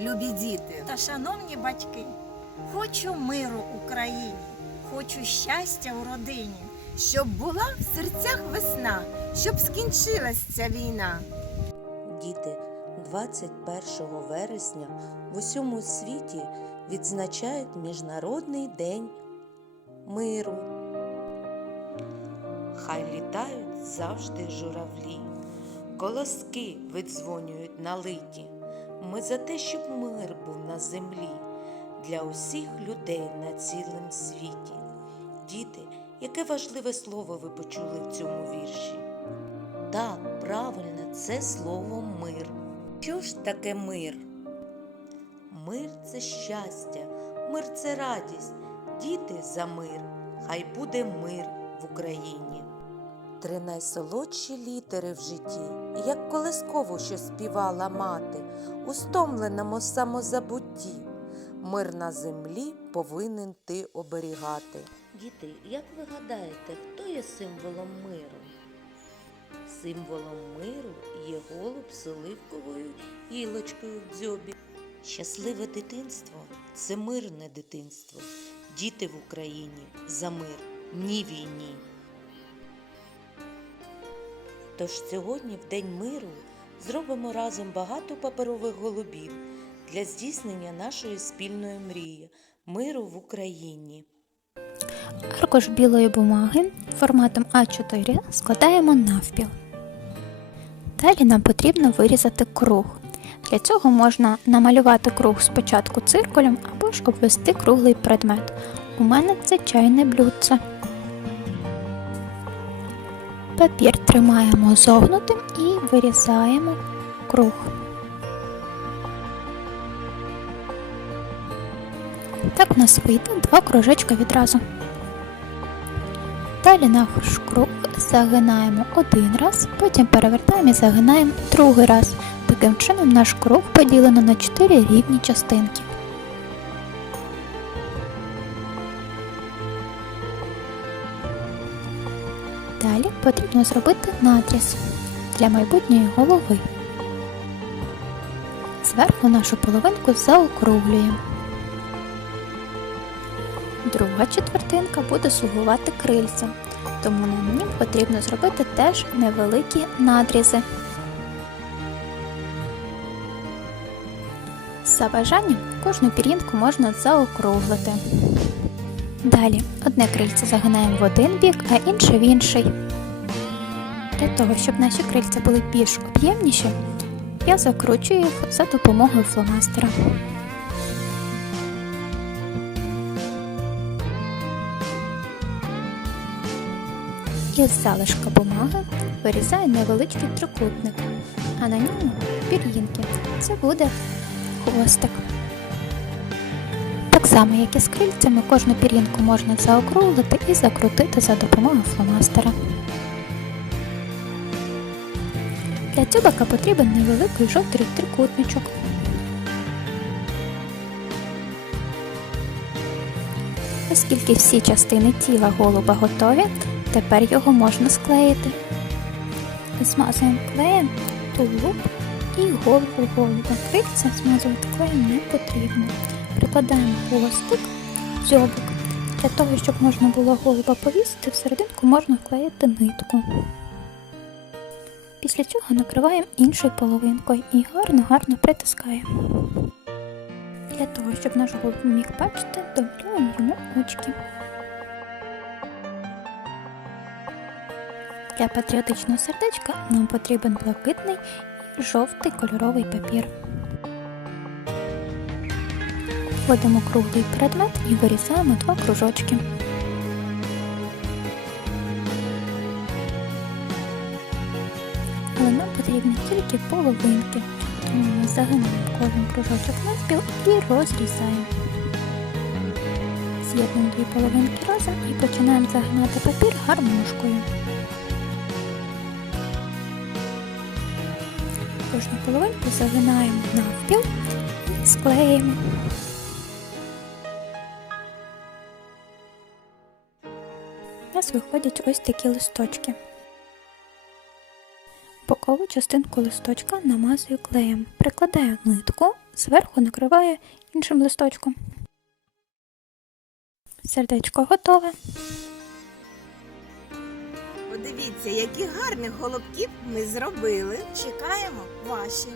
любі діти. та шановні батьки, хочу миру Україні, хочу щастя у родині. Щоб була в серцях весна, щоб скінчилась ця війна. Діти, 21 вересня в усьому світі відзначають Міжнародний день миру. Хай літають завжди журавлі, колоски видзвонюють на литі. Ми за те, щоб мир був на землі для усіх людей на цілому світі. Діти, яке важливе слово ви почули в цьому вірші? Так, правильно, це слово мир. Що ж таке мир? Мир це щастя, мир це радість. Діти за мир, хай буде мир в Україні. Три найсолодші літери в житті, як колисково, що співала мати, у стомленому самозабутті. Мир на землі повинен ти оберігати. Діти, як ви гадаєте, хто є символом миру? Символом миру є голуб з оливковою гілочкою в дзьобі. Щасливе дитинство це мирне дитинство. Діти в Україні за мир, ні війні. Тож сьогодні, в День миру, зробимо разом багато паперових голубів для здійснення нашої спільної мрії миру в Україні. Аркуш білої бумаги форматом А4 складаємо навпіл. Далі нам потрібно вирізати круг. Для цього можна намалювати круг спочатку циркулем або ж обвести круглий предмет. У мене це чайне блюдце. Папір тримаємо зогнутим і вирізаємо круг. Так у нас вийде два кружечка відразу. Далі наш круг загинаємо один раз, потім перевертаємо і загинаємо другий раз. Таким чином наш круг поділено на 4 рівні частинки. Далі потрібно зробити надріз для майбутньої голови. Зверху нашу половинку заокруглюємо. Друга четвертинка буде слугувати крильцем, тому на нім потрібно зробити теж невеликі надрізи. За бажанням кожну пір'їнку можна заокруглити. Далі одне крильце загинаємо в один бік, а інше в інший. Для того, щоб наші крильця були більш об'ємніші, я закручую їх за допомогою фломастера. Із залишка бумаги вирізаю невеличкий трикутник, а на ньому пір'їнки. Це буде хвостик. Само, як і з крильцями, кожну пір'їнку можна заокруглити і закрутити за допомогою фломастера. Для дзьобака потрібен невеликий жовтий трикутничок. Оскільки всі частини тіла голуба готові, тепер його можна склеїти. Змазуємо клеєм тулуб і голову голуба. Крильця змазувати клеєм не потрібно. Прикладаємо хвостик, дзьобик. Для того, щоб можна було голуба повісити, всерединку можна вклеїти нитку. Після цього накриваємо іншою половинкою і гарно-гарно притискаємо. Для того, щоб наш голуб міг бачити, домалюємо йому очки. Для патріотичного сердечка нам потрібен блакитний і жовтий кольоровий папір. Вводимо круглий предмет і вирізаємо два кружочки. Але нам потрібні тільки половинки, тому ми загинаємо кожен кружочок навпіл і розрізаємо. З'єднуємо дві половинки разом і починаємо загинати папір гармошкою. Кожну половинку загинаємо навпіл і склеїмо. Нас виходять ось такі листочки. Бокову частинку листочка намазую клеєм, прикладаю нитку, зверху накриваю іншим листочком. Сердечко готове. Подивіться, яких гарних голубків ми зробили. Чекаємо ваші.